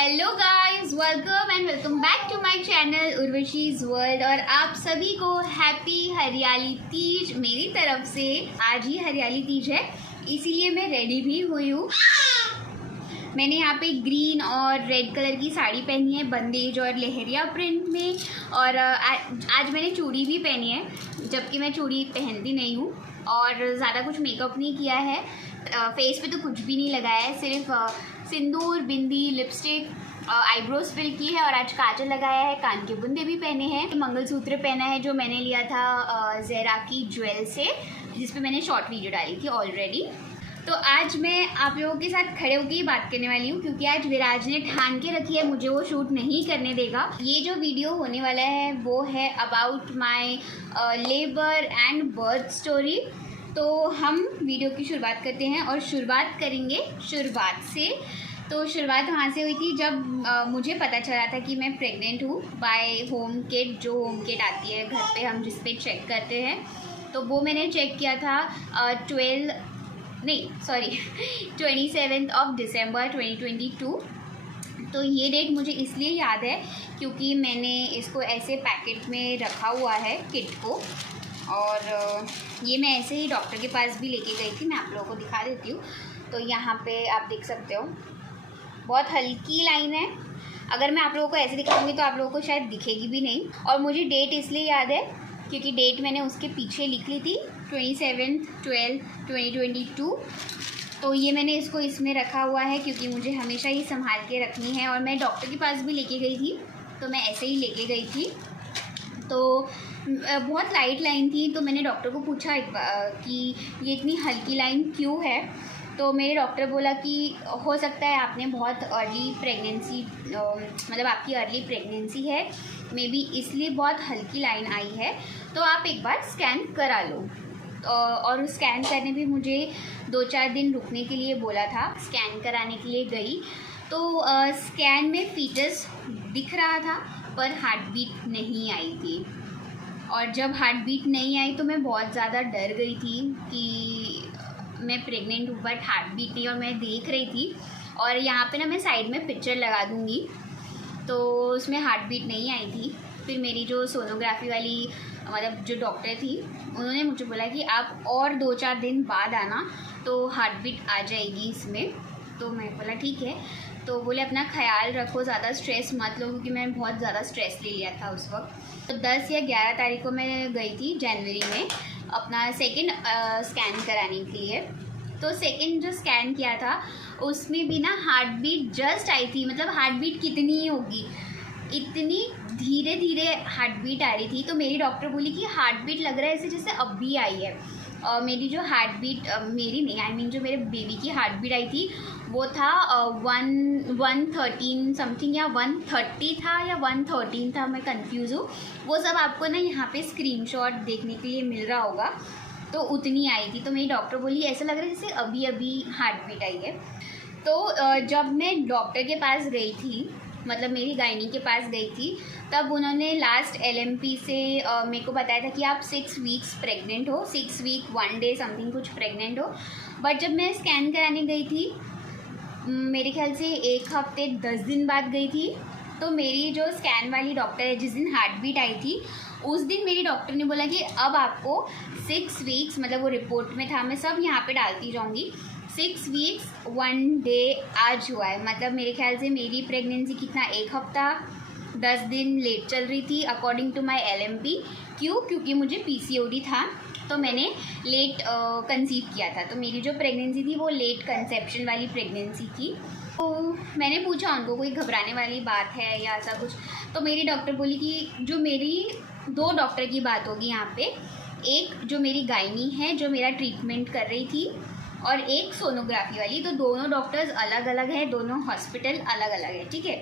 Hello guys, welcome back to my channel Urvashi's world. और आप सभी को हैप्पी हरियाली तीज मेरी तरफ से। आज ही हरियाली तीज है, इसीलिए मैं रेडी भी हुई हूँ। मैंने यहाँ पे ग्रीन और रेड कलर की साड़ी पहनी है, बंदेज और लहरिया प्रिंट में। और आज मैंने चूड़ी भी पहनी है, जबकि मैं चूड़ी पहनती नहीं हूँ। और ज़्यादा कुछ मेकअप नहीं किया है, फेस पे तो कुछ भी नहीं लगाया है, सिर्फ सिंदूर, बिंदी, लिपस्टिक, आईब्रोज फिल की है और आज काजल लगाया है, कान के बुंदे भी पहने हैं, मंगलसूत्र पहना है जो मैंने लिया था ज़ेरा की ज्वेल से, जिस पे मैंने शॉर्ट वीडियो डाली थी ऑलरेडी। तो आज मैं आप लोगों के साथ खड़े होकर ही बात करने वाली हूँ, क्योंकि आज विराज ने ठान के रखी है मुझे वो शूट नहीं करने देगा। ये जो वीडियो होने वाला है वो है about my labour and birth story. तो हम वीडियो की शुरुआत करते हैं और शुरुआत करेंगे शुरुआत से। तो शुरुआत वहाँ से हुई थी जब मुझे पता चला था कि मैं प्रेग्नेंट हूँ बाय होम किट। जो होम किट आती है घर पे, हम जिस पे चेक करते हैं, तो वो मैंने चेक किया था 27 दिसंबर 2022। तो ये डेट मुझे इसलिए याद है क्योंकि मैंने इसको ऐसे पैकेट में रखा हुआ है किट को। और ये मैं ऐसे ही डॉक्टर के पास भी लेके गई थी, मैं आप लोगों को दिखा देती हूँ। तो यहाँ पे आप देख सकते हो बहुत हल्की लाइन है। अगर मैं आप लोगों को ऐसे दिखाऊंगी तो आप लोगों को शायद दिखेगी भी नहीं। और मुझे डेट इसलिए याद है क्योंकि डेट मैंने उसके पीछे लिख ली थी 27/12/2022। तो ये मैंने इसको इसमें रखा हुआ है क्योंकि मुझे हमेशा ही संभाल के रखनी है। और मैं डॉक्टर के पास भी लेके गई थी, तो मैं ऐसे ही लेके गई थी। तो बहुत लाइट लाइन थी, तो मैंने डॉक्टर को पूछा कि ये इतनी हल्की लाइन क्यों है। तो मेरे डॉक्टर बोला कि हो सकता है आपने बहुत अर्ली प्रेगनेंसी, मतलब आपकी अर्ली प्रेगनेंसी है, मे बी इसलिए बहुत हल्की लाइन आई है, तो आप एक बार स्कैन करा लो। और स्कैन करने भी मुझे 2-4 दिन रुकने के लिए बोला था। स्कैन कराने के लिए गई तो स्कैन में फीटस दिख रहा था पर हार्ट बीट नहीं आई थी। और जब हार्ट बीट नहीं आई तो मैं बहुत ज़्यादा डर गई थी कि मैं प्रेग्नेंट हूँ बट हार्ट बीट नहीं। और मैं देख रही थी, और यहाँ पे ना मैं साइड में पिक्चर लगा दूँगी, तो उसमें हार्ट बीट नहीं आई थी। फिर मेरी जो सोनोग्राफी वाली, मतलब जो डॉक्टर थी, उन्होंने मुझे बोला कि आप और 2-4 दिन बाद आना तो हार्ट बीट आ जाएगी इसमें। तो मैं बोला ठीक है। तो बोले अपना ख्याल रखो, ज़्यादा स्ट्रेस मत लो, क्योंकि मैंने बहुत ज़्यादा स्ट्रेस ले लिया था उस वक्त। तो 10 या 11 तारीख को मैं गई थी जनवरी में अपना सेकंड स्कैन कराने के लिए। तो सेकंड जो स्कैन किया था उसमें भी ना हार्ट बीट जस्ट आई थी। मतलब हार्ट बीट कितनी ही होगी, इतनी धीरे धीरे हार्ट बीट आ रही थी। तो मेरी डॉक्टर बोली कि हार्ट बीट लग रहा है ऐसे जैसे अब भी आई है। और मेरी जो हार्ट बीट, मेरी नहीं, आई मीन जो मेरे बेबी की हार्ट बीट आई थी वो था 113 समथिंग, या 130 था या 113 था, मैं कंफ्यूज हूँ। वो सब आपको ना यहाँ पे स्क्रीनशॉट देखने के लिए मिल रहा होगा। तो उतनी आई थी। तो मेरी डॉक्टर बोली ऐसा लग रहा है जैसे अभी अभी हार्ट बीट आई है। तो जब मैं डॉक्टर के पास गई थी, मतलब मेरी गायनी के पास गई थी, तब उन्होंने लास्ट LMP से मेरे को बताया था कि आप 6 वीक्स प्रेग्नेंट हो, 6 वीक 1 डे समथिंग कुछ प्रेग्नेंट हो। बट जब मैं स्कैन कराने गई थी, मेरे ख्याल से 1 हफ्ते 10 दिन बाद गई थी, तो मेरी जो स्कैन वाली डॉक्टर है, जिस दिन हार्ट बीट आई थी उस दिन मेरी डॉक्टर ने बोला कि अब आपको 6 वीक्स, मतलब वो रिपोर्ट में था, मैं सब यहाँ पे डालती जाऊँगी, 6 वीक्स 1 डे आज हुआ है। मतलब मेरे ख्याल से मेरी प्रेगनेंसी कितना, 1 हफ्ता 10 दिन लेट चल रही थी अकॉर्डिंग टू माय LMP। क्यों? क्योंकि मुझे PCOD था, तो मैंने लेट कंसीव किया था। तो मेरी जो प्रेगनेंसी थी वो लेट कंसेप्शन वाली प्रेगनेंसी थी। तो मैंने पूछा उनको कोई घबराने वाली बात है या ऐसा कुछ। तो मेरी डॉक्टर बोली कि जो मेरी 2 डॉक्टर की बात होगी यहाँ पे, एक जो मेरी गायनी है जो मेरा ट्रीटमेंट कर रही थी, और एक सोनोग्राफी वाली। तो दोनों डॉक्टर्स अलग अलग है, दोनों हॉस्पिटल अलग अलग है, ठीक है।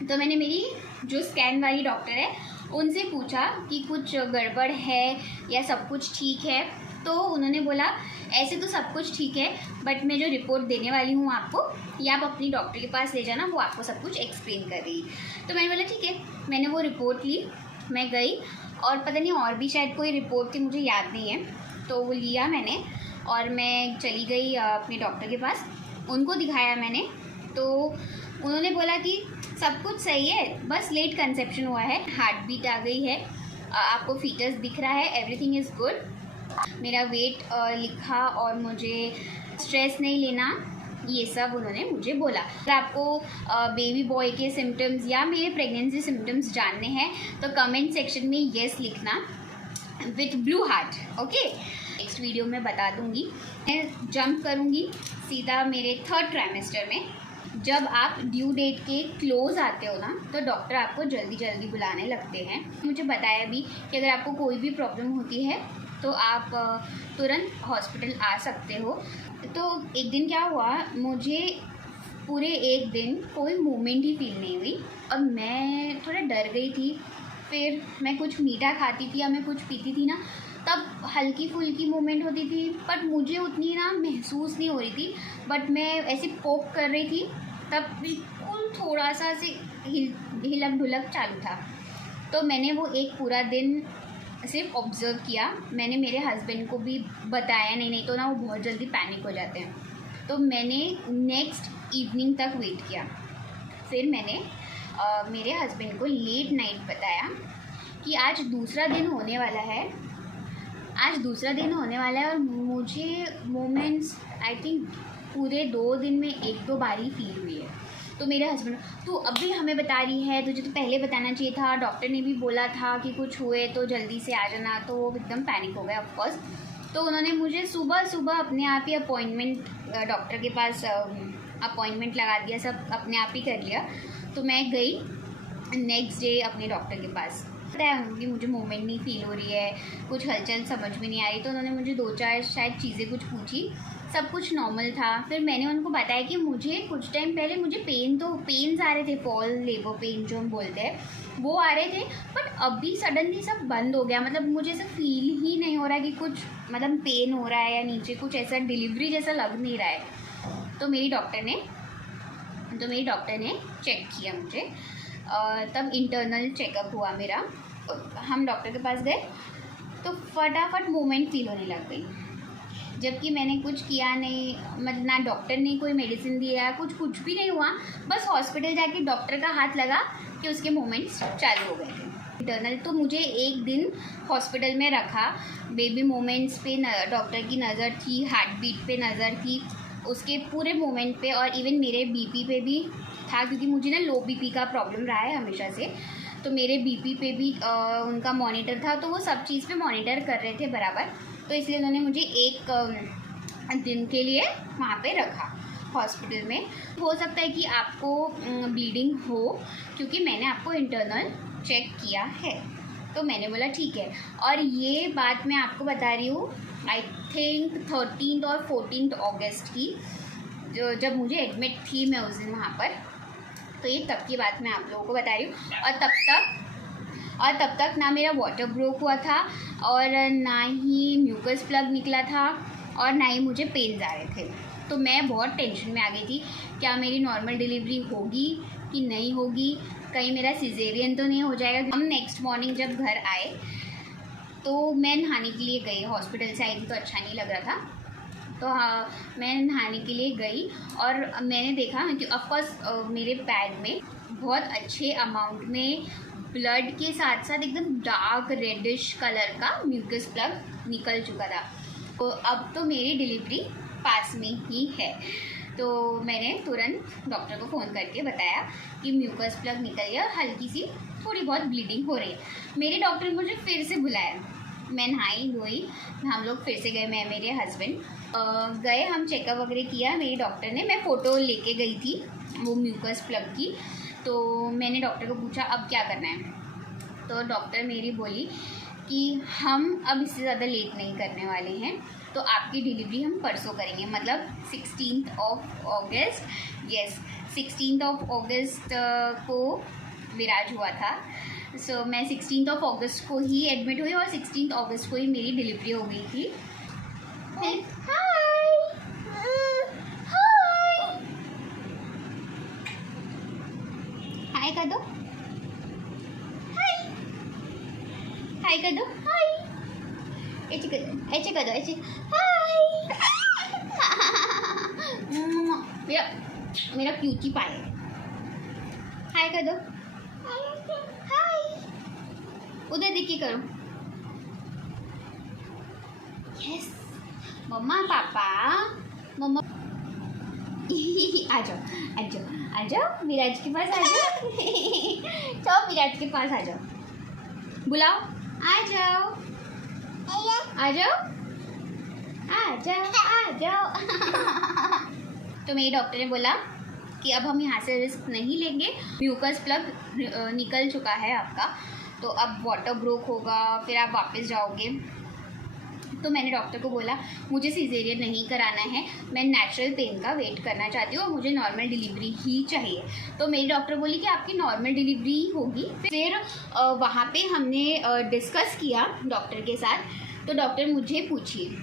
तो मैंने मेरी जो स्कैन वाली डॉक्टर है उनसे पूछा कि कुछ गड़बड़ है या सब कुछ ठीक है। तो उन्होंने बोला ऐसे तो सब कुछ ठीक है, बट मैं जो रिपोर्ट देने वाली हूँ आपको, ये आप अपनी डॉक्टर के पास ले जाना, वो आपको सब कुछ एक्सप्लेन कर रही। तो मैंने बोला ठीक है। मैंने वो रिपोर्ट ली, मैं गई, और पता नहीं और भी शायद कोई रिपोर्ट थी, मुझे याद नहीं है। तो वो लिया मैंने और मैं चली गई अपने डॉक्टर के पास, उनको दिखाया मैंने। तो उन्होंने बोला कि सब कुछ सही है, बस लेट कंसेप्शन हुआ है, हार्ट बीट आ गई है, आपको फीटस दिख रहा है, एवरीथिंग इज़ गुड। मेरा वेट लिखा और मुझे स्ट्रेस नहीं लेना, ये सब उन्होंने मुझे बोला। अगर आपको बेबी बॉय के सिम्टम्स या मेरे प्रेगनेंसी सिम्टम्स जानने हैं तो कमेंट सेक्शन में येस लिखना with blue heart, okay. Next video में बता दूंगी। मैं जंप करूंगी सीधा मेरे 3rd ट्राइमेस्टर में। जब आप ड्यू डेट के क्लोज आते हो ना तो डॉक्टर आपको जल्दी जल्दी बुलाने लगते हैं। मुझे बताया भी कि अगर आपको कोई भी प्रॉब्लम होती है तो आप तुरंत हॉस्पिटल आ सकते हो। तो एक दिन क्या हुआ, मुझे पूरे एक दिन कोई मूवमेंट ही फील नहीं हुई और मैं थोड़ा डर गई थी। फिर मैं कुछ मीठा खाती थी या मैं कुछ पीती थी ना, तब हल्की फुल्की मूवमेंट होती थी, बट मुझे उतनी ना महसूस नहीं हो रही थी। बट मैं ऐसे पोक कर रही थी तब बिल्कुल थोड़ा सा से हिलक ढुलक चालू था। तो मैंने वो एक पूरा दिन सिर्फ ऑब्ज़र्व किया। मैंने मेरे हस्बैंड को भी बताया नहीं तो ना वो बहुत जल्दी पैनिक हो जाते हैं। तो मैंने नेक्स्ट इवनिंग तक वेट किया। फिर मैंने मेरे हस्बैंड को लेट नाइट बताया कि आज दूसरा दिन होने वाला है, और मुझे मोमेंट्स आई थिंक पूरे 2 दिन में 1-2 बार ही फील हुई है। तो मेरे हस्बैंड, तू अभी हमें बता रही है, तुझे तो पहले बताना चाहिए था, डॉक्टर ने भी बोला था कि कुछ हुए तो जल्दी से आ जाना। तो वो एकदम पैनिक हो गया ऑफकोर्स। तो उन्होंने मुझे सुबह अपने आप ही डॉक्टर के पास अपॉइंटमेंट लगा दिया, सब अपने आप ही कर लिया। तो मैं गई नेक्स्ट डे अपने डॉक्टर के पास, बताया कि मुझे मूवमेंट नहीं फील हो रही है, कुछ हलचल समझ में नहीं आ रही। तो उन्होंने मुझे 2-4 शायद चीज़ें कुछ पूछी, सब कुछ नॉर्मल था। फिर मैंने उनको बताया कि मुझे कुछ टाइम पहले मुझे पेन्स आ रहे थे, फॉल लेबर पेन जो हम बोलते हैं, वो आ रहे थे, बट अभी सडनली सब बंद हो गया। मतलब मुझे ऐसा फील ही नहीं हो रहा कि कुछ मतलब पेन हो रहा है या नीचे कुछ ऐसा डिलीवरी जैसा लग नहीं रहा है। तो मेरी डॉक्टर ने चेक किया मुझे, तब इंटरनल चेकअप हुआ मेरा। हम डॉक्टर के पास गए तो फटाफट मूवमेंट फील होने लग गई, जबकि मैंने कुछ किया नहीं। मतलब ना डॉक्टर ने कोई मेडिसिन दिया, कुछ भी नहीं हुआ। बस हॉस्पिटल जाके डॉक्टर का हाथ लगा कि उसके मूवमेंट्स चालू हो गए थे इंटरनल। तो मुझे एक दिन हॉस्पिटल में रखा। बेबी मूवमेंट्स पे डॉक्टर की नज़र थी, हार्ट बीट पे नज़र थी, उसके पूरे मूवमेंट पे, और इवन मेरे बीपी पे भी था, क्योंकि मुझे ना लो बीपी का प्रॉब्लम रहा है हमेशा से। तो मेरे बीपी पे भी उनका मॉनिटर था, तो वो सब चीज़ पे मॉनिटर कर रहे थे बराबर। तो इसलिए उन्होंने मुझे एक दिन के लिए वहाँ पे रखा हॉस्पिटल में। हो सकता है कि आपको ब्लीडिंग हो, क्योंकि मैंने आपको इंटरनल चेक किया है। तो मैंने बोला ठीक है। और ये बात मैं आपको बता रही हूँ आई थिंक 13 और 14 अगस्त की, जब मुझे एडमिट थी मैं उस दिन वहाँ पर। तो ये तब की बात मैं आप लोगों को बता रही हूँ। और तब तक ना मेरा वाटर ब्रोक हुआ था, और ना ही म्यूकस प्लग निकला था, और ना ही मुझे पेन्स आ रहे थे। तो मैं बहुत टेंशन में आ गई थी, क्या मेरी नॉर्मल डिलीवरी होगी कि नहीं होगी, कहीं मेरा सिजेरियन तो नहीं हो जाएगा। हम नेक्स्ट मॉर्निंग जब घर आए तो मैं नहाने के लिए गई, हॉस्पिटल से आई थी तो अच्छा नहीं लग रहा था। तो हाँ, मैं नहाने के लिए गई और मैंने देखा कि ऑफकोर्स मेरे पैड में बहुत अच्छे अमाउंट में ब्लड के साथ साथ एकदम डार्क रेडिश कलर का म्यूकस प्लग निकल चुका था। तो अब तो मेरी डिलीवरी पास में ही है। तो मैंने तुरंत डॉक्टर को फ़ोन करके बताया कि म्यूकस प्लग निकल गया, हल्की सी थोड़ी बहुत ब्लीडिंग हो रही है। मेरे डॉक्टर ने मुझे फिर से बुलाया, मैं नहाई धोई, हम लोग फिर से गए, मैं मेरे हस्बैंड गए, हम चेकअप वगैरह किया मेरी डॉक्टर ने। मैं फ़ोटो लेके गई थी वो म्यूकस प्लग की। तो मैंने डॉक्टर को पूछा अब क्या करना है। तो डॉक्टर मेरी बोली कि हम अब इससे ज़्यादा लेट नहीं करने वाले हैं, तो आपकी डिलीवरी हम परसों करेंगे, मतलब 16 अगस्त। यस, 16 अगस्त को विराज हुआ था। सो मैं 16 अगस्त को ही एडमिट हुई और 16 अगस्त को ही मेरी डिलीवरी हो गई थी। हाय हाय कर दो, हाय कर दो, हाय ऐसे कर दो, ऐसे कर दो, ऐसे हाय। मेरा क्यूटी पाए, हाय कर दो, हाय, उधर देख के करो। यस मम्मा पापा, मम्मा आ जाओ आ जाओ आ जाओ, मिराज के पास आ जाओ। चलो मिराज के पास आ जाओ, बुलाओ, आ जाओ आ जाओ आ जाओ आ जाओ। तो मेरी डॉक्टर ने बोला कि अब हम यहाँ से रिस्क नहीं लेंगे, म्यूकस प्लग निकल चुका है आपका, तो अब वाटर ब्रोक होगा, फिर आप वापस जाओगे। तो मैंने डॉक्टर को बोला मुझे सिजेरियन नहीं कराना है, मैं नेचुरल पेन का वेट करना चाहती हूँ और मुझे नॉर्मल डिलीवरी ही चाहिए। तो मेरी डॉक्टर बोली कि आपकी नॉर्मल डिलीवरी ही होगी। फिर वहाँ पे हमने डिस्कस किया डॉक्टर के साथ। तो डॉक्टर मुझे पूछिए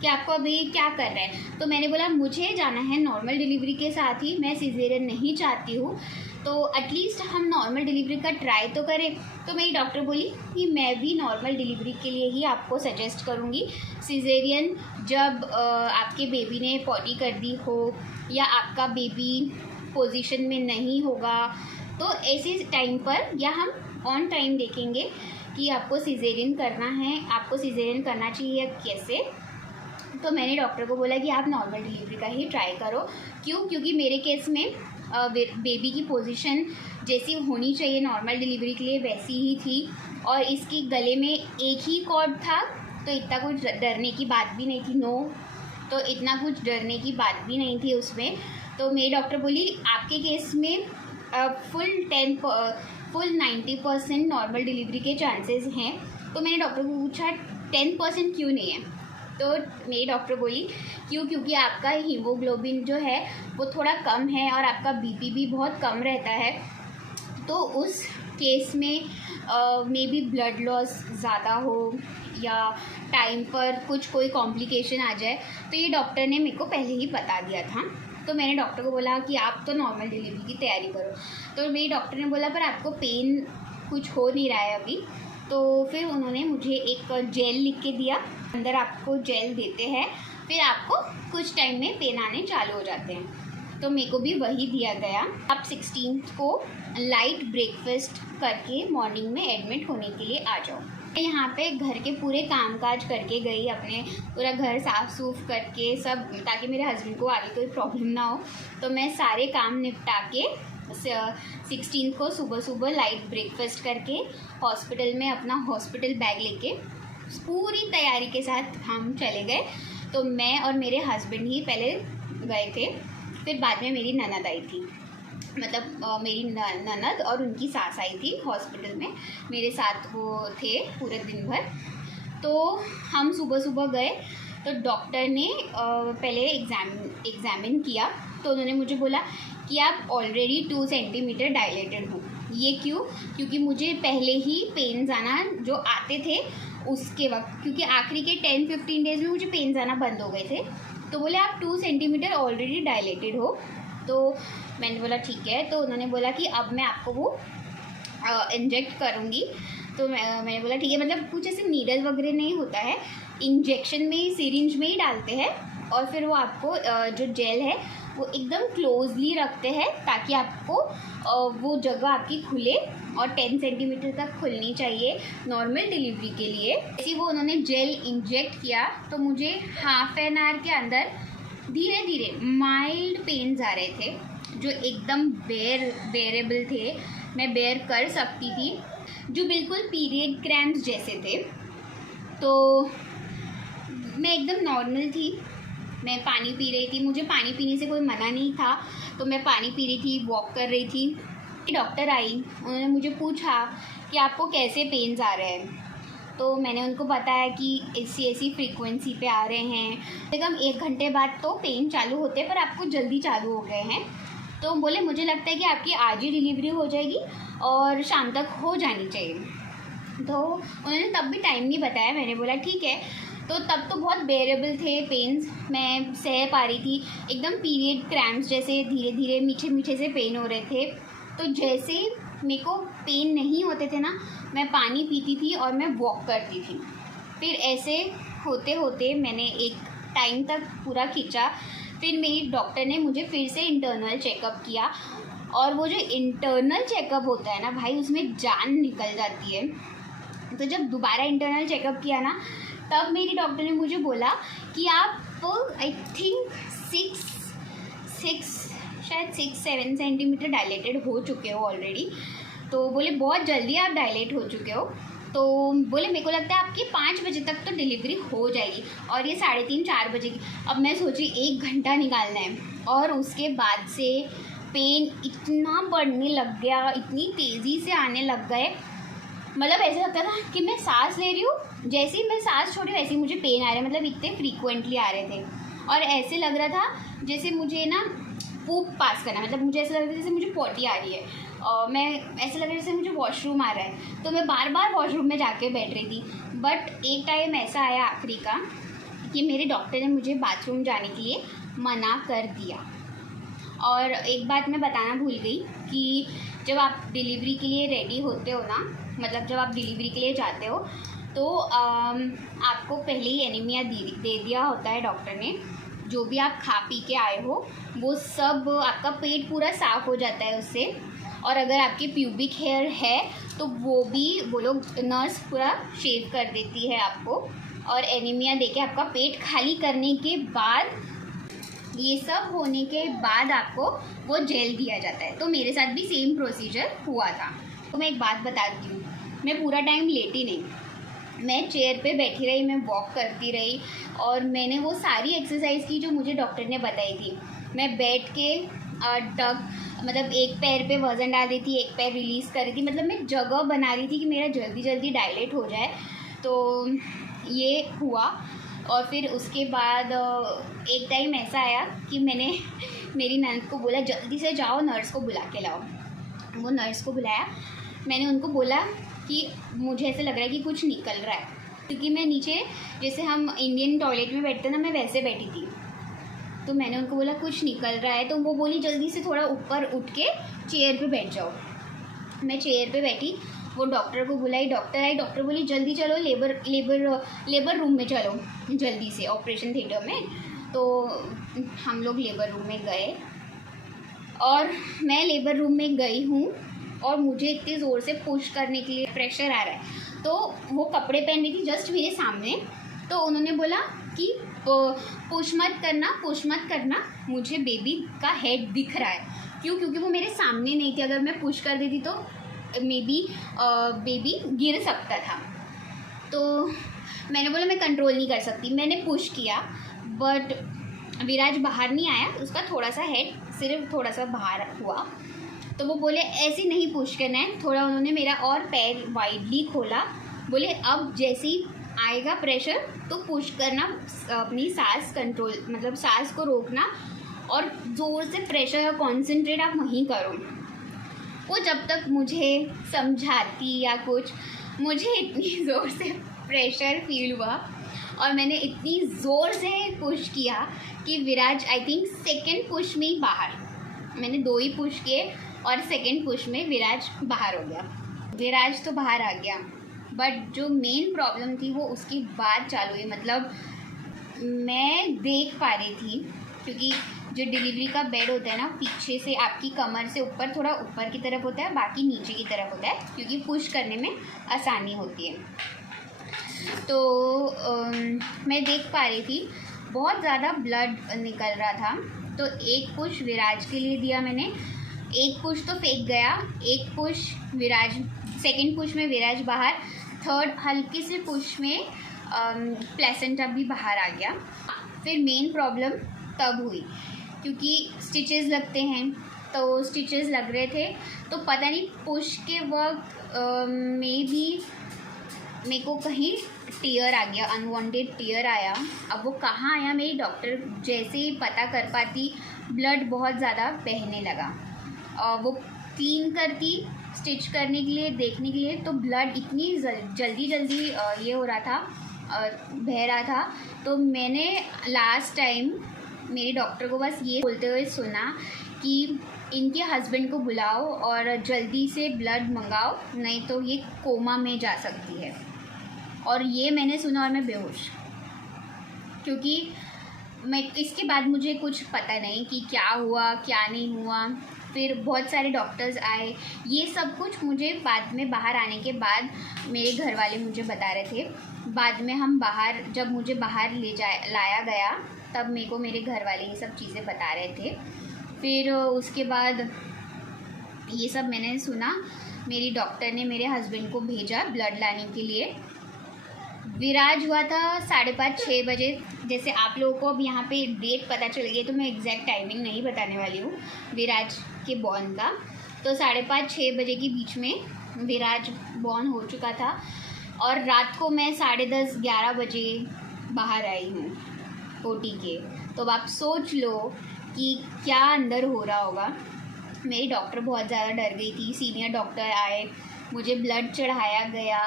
कि आपको अभी क्या कर रहा है। तो मैंने बोला मुझे जाना है नॉर्मल डिलीवरी के साथ ही, मैं सिजेरियन नहीं चाहती हूँ, तो एटलीस्ट हम नॉर्मल डिलीवरी का ट्राई तो करें। तो मेरी डॉक्टर बोली कि मैं भी नॉर्मल डिलीवरी के लिए ही आपको सजेस्ट करूँगी। सिजेरियन जब आपके बेबी ने पॉटी कर दी हो या आपका बेबी पोजीशन में नहीं होगा, तो ऐसे टाइम पर या हम ऑन टाइम देखेंगे कि आपको सिजेरियन करना है, आपको सिजेरियन करना चाहिए कैसे। तो मैंने डॉक्टर को बोला कि आप नॉर्मल डिलीवरी का ही ट्राई करो। क्यों? क्योंकि मेरे केस में बेबी की पोजीशन जैसी होनी चाहिए नॉर्मल डिलीवरी के लिए वैसी ही थी, और इसकी गले में एक ही कॉर्ड था, तो इतना कुछ डरने की बात भी नहीं थी। तो इतना कुछ डरने की बात भी नहीं थी उसमें। तो मेरी डॉक्टर बोली आपके केस में फुल 90% नॉर्मल डिलीवरी के चांसेस हैं। तो मैंने डॉक्टर को पूछा 10% क्यों नहीं है। तो मेरी डॉक्टर बोली क्योंकि आपका हीमोग्लोबिन जो है वो थोड़ा कम है और आपका बीपी भी बहुत कम रहता है, तो उस केस में मे बी ब्लड लॉस ज़्यादा हो या टाइम पर कोई कॉम्प्लिकेशन आ जाए। तो ये डॉक्टर ने मेरे को पहले ही बता दिया था। तो मैंने डॉक्टर को बोला कि आप तो नॉर्मल डिलीवरी की तैयारी करो। तो मेरी डॉक्टर ने बोला पर आपको पेन कुछ हो नहीं रहा है अभी। तो फिर उन्होंने मुझे एक जेल लिख के दिया, अंदर आपको जेल देते हैं, फिर आपको कुछ टाइम में पेन आने चालू हो जाते हैं। तो मेरे को भी वही दिया गया। आप 16 को लाइट ब्रेकफास्ट करके मॉर्निंग में एडमिट होने के लिए आ जाओ। मैं यहाँ पे घर के पूरे कामकाज करके गई, अपने पूरा घर साफ़ सूफ करके सब, ताकि मेरे हस्बैंड को आगे कोई प्रॉब्लम ना हो। तो मैं सारे काम निपटा के 16 को सुबह सुबह लाइट ब्रेकफास्ट करके हॉस्पिटल में अपना हॉस्पिटल बैग लेके पूरी तैयारी के साथ हम चले गए। तो मैं और मेरे हस्बैंड ही पहले गए थे, फिर बाद में मेरी ननद आई थी, मतलब मेरी ननद और उनकी सास आई थी हॉस्पिटल में, मेरे साथ वो थे पूरे दिन भर। तो हम सुबह सुबह गए, तो डॉक्टर ने पहले एग्जामिन किया। तो उन्होंने मुझे बोला कि आप ऑलरेडी 2 सेंटीमीटर डायलेटेड हो। ये क्यों? क्योंकि मुझे पहले ही पेन्स आना जो आते थे उसके वक्त, क्योंकि आखिरी के 10-15 डेज़ में मुझे पेन्स आना बंद हो गए थे। तो बोले आप 2 सेंटीमीटर ऑलरेडी डायलेटेड हो। तो मैंने बोला ठीक है। तो उन्होंने बोला कि अब मैं आपको वो इंजेक्ट करूँगी। तो मैंने बोला ठीक है, मतलब कुछ ऐसे नीडल वगैरह नहीं होता है, इंजेक्शन में ही, सिरिंज में ही डालते हैं, और फिर वो आपको जो जेल है वो एकदम क्लोजली रखते हैं ताकि आपको वो जगह आपकी खुले, और 10 सेंटीमीटर तक खुलनी चाहिए नॉर्मल डिलीवरी के लिए। ऐसे वो उन्होंने जेल इंजेक्ट किया, तो मुझे हाफ एन आवर के अंदर धीरे धीरे माइल्ड पेन्स आ रहे थे जो एकदम बेरेबल थे, मैं बेयर कर सकती थी, जो बिल्कुल पीरियड क्रैम्प्स जैसे थे। तो मैं एकदम नॉर्मल थी, मैं पानी पी रही थी, मुझे पानी पीने से कोई मना नहीं था, तो मैं पानी पी रही थी, वॉक कर रही थी। डॉक्टर आई, उन्होंने मुझे पूछा कि आपको कैसे पेन्स आ रहे हैं। तो मैंने उनको बताया कि ऐसी फ्रीक्वेंसी पे आ रहे हैं, एकदम 1 घंटे बाद तो पेन चालू होते हैं, पर आपको जल्दी चालू हो गए हैं। तो बोले मुझे लगता है कि आपकी आज ही डिलीवरी हो जाएगी और शाम तक हो जानी चाहिए। तो उन्होंने तब भी टाइम नहीं बताया। मैंने बोला ठीक है। तो तब तो बहुत बेरेबल थे पेन्स, मैं सह पा रही थी, एकदम पीरियड क्रैम्प्स जैसे धीरे धीरे मीठे मीठे से पेन हो रहे थे। तो जैसे मेरे को पेन नहीं होते थे ना, मैं पानी पीती थी और मैं वॉक करती थी। फिर ऐसे होते होते मैंने एक टाइम तक पूरा खींचा। फिर मेरी डॉक्टर ने मुझे फिर से इंटरनल चेकअप किया और वो जो इंटरनल चेकअप होता है ना भाई, उसमें जान निकल जाती है। तो जब दोबारा इंटरनल चेकअप किया ना, तब मेरी डॉक्टर ने मुझे बोला कि आप आई थिंक 6-7 सेंटीमीटर डायलेटेड हो चुके हो ऑलरेडी। तो बोले बहुत जल्दी आप डायलेट हो चुके हो। तो बोले मेरे को लगता है आपकी 5 बजे तक तो डिलीवरी हो जाएगी, और ये 3:30-4 बजे की। अब मैं सोची 1 घंटा निकालना है, और उसके बाद से पेन इतना बढ़ने लग गया, इतनी तेज़ी से आने लग गए, मतलब ऐसा लगता था कि मैं सांस ले रही हूँ, जैसे ही मैं सांस छोड़ी वैसे ही मुझे पेन आ रहा है, मतलब इतने फ्रीक्वेंटली आ रहे थे। और ऐसे लग रहा था जैसे मुझे ना पूप पास करना, मतलब मुझे ऐसा लग रहा था जैसे मुझे पॉटी आ रही है, और मैं ऐसा लग रहा है जैसे मुझे वॉशरूम आ रहा है। तो मैं बार बार वॉशरूम में जाके बैठ रही थी। बट एक टाइम ऐसा आया आखिरी का कि मेरे डॉक्टर ने मुझे बाथरूम जाने के लिए मना कर दिया। और एक बात मैं बताना भूल गई कि जब आप डिलीवरी के लिए रेडी होते हो ना, मतलब जब आप डिलीवरी के लिए जाते हो, तो आपको पहले ही एनीमिया दे दिया होता है डॉक्टर ने। जो भी आप खा पी के आए हो वो सब, आपका पेट पूरा साफ़ हो जाता है उससे। और अगर आपके प्यूबिक हेयर है तो वो लोग नर्स पूरा शेव कर देती है आपको, और एनीमिया देके आपका पेट खाली करने के बाद, ये सब होने के बाद आपको वो जेल दिया जाता है। तो मेरे साथ भी सेम प्रोसीजर हुआ था। तो मैं एक बात बताती हूँ, मैं पूरा टाइम लेटी नहीं, मैं चेयर पे बैठी रही, मैं वॉक करती रही, और मैंने वो सारी एक्सरसाइज की जो मुझे डॉक्टर ने बताई थी। मैं बैठ के मतलब एक पैर पे वज़न डाल रही थी, एक पैर रिलीज़ कर रही थी, मतलब मैं जगह बना रही थी कि मेरा जल्दी जल्दी डायलेट हो जाए। तो ये हुआ। और फिर उसके बाद एक टाइम ऐसा आया कि मैंने मेरी ननद को बोला जल्दी से जाओ नर्स को बुला के लाओ। वो नर्स को बुलाया, मैंने उनको बोला कि मुझे ऐसा लग रहा है कि कुछ निकल रहा है, क्योंकि मैं नीचे जैसे हम इंडियन टॉयलेट में बैठते ना, मैं वैसे बैठी थी। तो मैंने उनको बोला कुछ निकल रहा है, तो वो बोली जल्दी से थोड़ा ऊपर उठ के चेयर पे बैठ जाओ। मैं चेयर पे बैठी, वो डॉक्टर को बुलाई, डॉक्टर आई, डॉक्टर बोली जल्दी चलो लेबर रूम में चलो जल्दी से, ऑपरेशन थिएटर में। तो हम लोग लेबर रूम में गए, और मैं लेबर रूम में गई हूँ, और मुझे इतनी ज़ोर से पुश करने के लिए प्रेशर आ रहा है। तो वो कपड़े पहन रही थी जस्ट मेरे सामने, तो उन्होंने बोला कि पुश मत करना, मुझे बेबी का हेड दिख रहा है। क्यों? क्योंकि वो मेरे सामने नहीं थी, अगर मैं पुश कर देती तो मे बी बेबी गिर सकता था। तो मैंने बोला मैं कंट्रोल नहीं कर सकती, मैंने पुश किया, बट विराज बाहर नहीं आया, उसका थोड़ा सा हेड सिर्फ थोड़ा सा बाहर हुआ। तो वो बोले ऐसे नहीं पुश करना है, थोड़ा उन्होंने मेरा और पैर वाइडली खोला, बोले अब जैसे ही आएगा प्रेशर तो पुश करना, अपनी सांस कंट्रोल, मतलब सांस को रोकना, और ज़ोर से प्रेशर कॉन्सेंट्रेट आप वहीं करो। वो जब तक मुझे समझाती या कुछ, मुझे इतनी ज़ोर से प्रेशर फील हुआ, और मैंने इतनी ज़ोर से पुश किया कि विराज आई थिंक सेकेंड पुश में ही बाहर, मैंने 2 ही पुश किए, और सेकेंड पुश में विराज बाहर हो गया। विराज तो बाहर आ गया, बट जो मेन प्रॉब्लम थी वो उसके बाद चालू हुई। मतलब मैं देख पा रही थी, क्योंकि जो डिलीवरी का बेड होता है ना, पीछे से आपकी कमर से ऊपर, थोड़ा ऊपर की तरफ होता है, बाकी नीचे की तरफ होता है, क्योंकि पुश करने में आसानी होती है। तो मैं देख पा रही थी बहुत ज़्यादा ब्लड निकल रहा था। तो एक पुश विराज के लिए दिया मैंने, एक पुश तो फेंक गया, एक पुश विराज, सेकंड पुश में विराज बाहर, थर्ड हल्के से पुश में प्लेसेंटा भी बाहर आ गया। फिर मेन प्रॉब्लम तब हुई क्योंकि स्टिचेस लगते हैं, तो स्टिचेस लग रहे थे, तो पता नहीं पुश के वक्त में भी मेरे को कहीं टीयर आ गया, अनवांटेड टीयर आया। अब वो कहाँ आया, मेरी डॉक्टर जैसे ही पता कर पाती, ब्लड बहुत ज़्यादा बहने लगा। वो क्लीन करती स्टिच करने के लिए, देखने के लिए, तो ब्लड इतनी जल्दी ये हो रहा था, बह रहा था। तो मैंने लास्ट टाइम मेरे डॉक्टर को बस ये बोलते हुए सुना कि इनके हस्बैंड को बुलाओ और जल्दी से ब्लड मंगाओ, नहीं तो ये कोमा में जा सकती है। और ये मैंने सुना और मैं बेहोश, क्योंकि मैं इसके बाद मुझे कुछ पता नहीं कि क्या हुआ क्या नहीं हुआ। फिर बहुत सारे डॉक्टर्स आए। ये सब कुछ मुझे बाद में बाहर आने के बाद मेरे घर वाले मुझे बता रहे थे। बाद में हम बाहर, जब मुझे बाहर लाया गया, तब मेरे को मेरे घर वाले ये सब चीज़ें बता रहे थे। फिर उसके बाद ये सब मैंने सुना, मेरी डॉक्टर ने मेरे हस्बैंड को भेजा ब्लड लाने के लिए। विराज हुआ था 5:30-6 बजे। जैसे आप लोगों को अब यहाँ पे डेट पता चल गई, तो मैं एग्जैक्ट टाइमिंग नहीं बताने वाली हूँ विराज के बॉर्न का। तो 5:30-6 बजे के बीच में विराज बॉर्न हो चुका था, और रात को मैं 10:30-11 बजे बाहर आई हूँ ओटी के। तो अब आप सोच लो कि क्या अंदर हो रहा होगा। मेरी डॉक्टर बहुत ज़्यादा डर गई थी। सीनियर डॉक्टर आए, मुझे ब्लड चढ़ाया गया,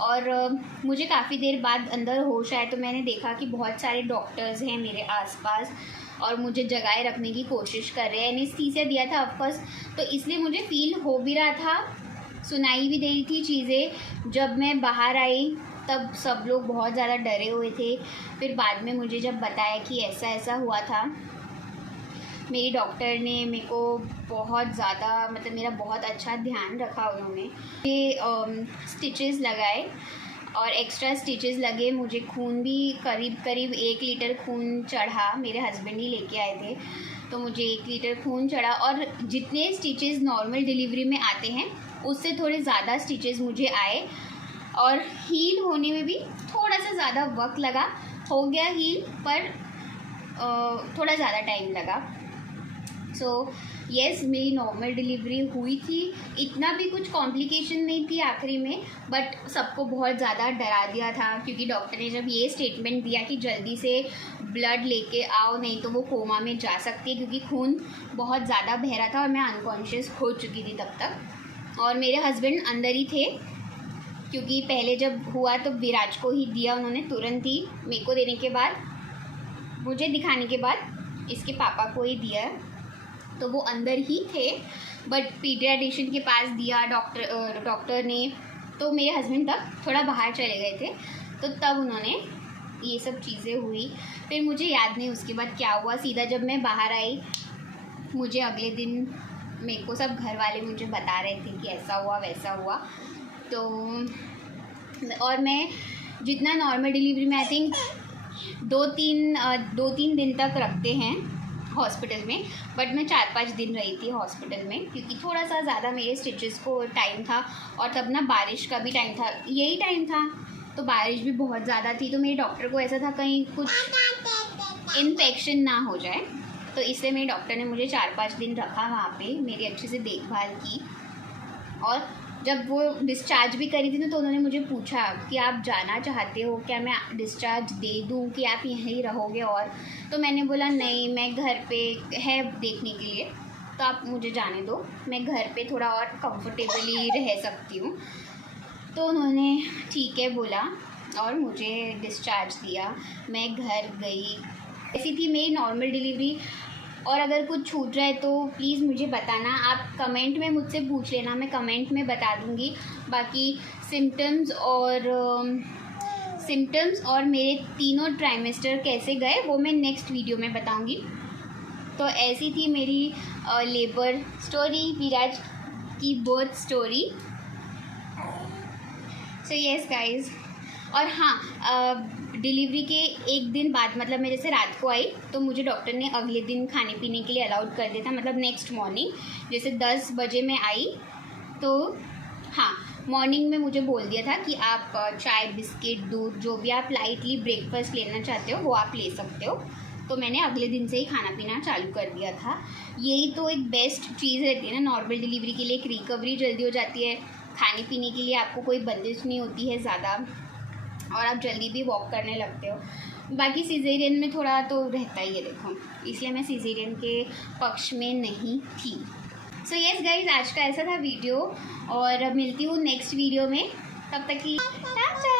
और मुझे काफ़ी देर बाद अंदर होश आया तो मैंने देखा कि बहुत सारे डॉक्टर्स हैं मेरे आसपास और मुझे जगाए रखने की कोशिश कर रहे हैं। एनेस्थीसिया दिया था ऑफकोर्स, तो इसलिए मुझे फ़ील हो भी रहा था, सुनाई भी दे रही थी चीज़ें। जब मैं बाहर आई तब सब लोग बहुत ज़्यादा डरे हुए थे। फिर बाद में मुझे जब बताया कि ऐसा ऐसा हुआ था, मेरी डॉक्टर ने मेरे को बहुत ज़्यादा, मतलब मेरा बहुत अच्छा ध्यान रखा उन्होंने। ये स्टिचेस लगाए और एक्स्ट्रा स्टिचेस लगे। मुझे खून भी करीब 1 लीटर खून चढ़ा। मेरे हस्बैंड ही लेके आए थे, तो मुझे 1 लीटर खून चढ़ा। और जितने स्टिचेस नॉर्मल डिलीवरी में आते हैं उससे थोड़े ज़्यादा स्टिचेस मुझे आए, और हील होने में भी थोड़ा सा ज़्यादा वक्त लगा। हो गया हील, पर थोड़ा ज़्यादा टाइम लगा। सो येस, मेरी नॉर्मल डिलीवरी हुई थी। इतना भी कुछ कॉम्प्लिकेशन नहीं थी आखिरी में, बट सबको बहुत ज़्यादा डरा दिया था, क्योंकि डॉक्टर ने जब ये स्टेटमेंट दिया कि जल्दी से ब्लड लेके आओ, नहीं तो वो कोमा में जा सकती है, क्योंकि खून बहुत ज़्यादा बह रहा था और मैं अनकॉन्शियस हो चुकी थी तब तक। और मेरे हस्बैंड अंदर ही थे, क्योंकि पहले जब हुआ तो विराज को ही दिया उन्होंने तुरंत ही। मेरे को देने के बाद, मुझे दिखाने के बाद इसके पापा को ही दिया, तो वो अंदर ही थे। बट पीडियाट्रिशियन के पास दिया डॉक्टर ने, तो मेरे हस्बैंड तब थोड़ा बाहर चले गए थे, तो तब उन्होंने ये सब चीज़ें हुई। फिर मुझे याद नहीं उसके बाद क्या हुआ। सीधा जब मैं बाहर आई, मुझे अगले दिन मेरे को सब घर वाले मुझे बता रहे थे कि ऐसा हुआ वैसा हुआ। तो और मैं जितना नॉर्मल डिलीवरी में आई थिंक 2-3 दिन तक रखते हैं हॉस्पिटल में, बट मैं 4-5 दिन रही थी हॉस्पिटल में, क्योंकि थोड़ा सा ज़्यादा मेरे स्टिचेस को टाइम था, और तब ना बारिश का भी टाइम था, यही टाइम था, तो बारिश भी बहुत ज़्यादा थी। तो मेरे डॉक्टर को ऐसा था कहीं कुछ इन्फेक्शन ना हो जाए, तो इसलिए मेरे डॉक्टर ने मुझे 4-5 दिन रखा वहाँ पे, मेरी अच्छे से देखभाल की। और जब वो डिस्चार्ज भी करी थी ना, तो उन्होंने मुझे पूछा कि आप जाना चाहते हो क्या, मैं डिस्चार्ज दे दूँ कि आप यहीं रहोगे। और तो मैंने बोला नहीं, मैं घर पे है देखने के लिए, तो आप मुझे जाने दो, मैं घर पे थोड़ा और कंफर्टेबली रह सकती हूँ। तो उन्होंने ठीक है बोला और मुझे डिस्चार्ज दिया। मैं घर गई। ऐसी थी मेरी नॉर्मल डिलीवरी। और अगर कुछ छूट जाए तो प्लीज़ मुझे बताना, आप कमेंट में मुझसे पूछ लेना, मैं कमेंट में बता दूँगी। बाकी सिम्टम्स और मेरे तीनों ट्राइमेस्टर कैसे गए वो मैं नेक्स्ट वीडियो में बताऊँगी। तो ऐसी थी मेरी लेबर स्टोरी, विराज की birth story. So yes guys. और हाँ, डिलीवरी के 1 दिन बाद, मतलब मैं जैसे रात को आई तो मुझे डॉक्टर ने अगले दिन खाने पीने के लिए अलाउड कर दिया था, मतलब नेक्स्ट मॉर्निंग जैसे 10 बजे मैं आई तो हाँ, मॉर्निंग में मुझे बोल दिया था कि आप चाय, बिस्किट, दूध, जो भी आप लाइटली ब्रेकफास्ट लेना चाहते हो वो आप ले सकते हो। तो मैंने अगले दिन से ही खाना पीना चालू कर दिया था। यही तो एक बेस्ट चीज़ रहती है ना नॉर्मल डिलीवरी के लिए, एक रिकवरी जल्दी हो जाती है, खाने पीने के लिए आपको कोई बंदिश नहीं होती है ज़्यादा, और आप जल्दी भी वॉक करने लगते हो। बाकी सिजेरियन में थोड़ा तो रहता ही है देखो, इसलिए मैं सिजेरियन के पक्ष में नहीं थी। सो येस गाइज, आज का ऐसा था वीडियो, और मिलती हूँ नेक्स्ट वीडियो में। तब तक की टाटा।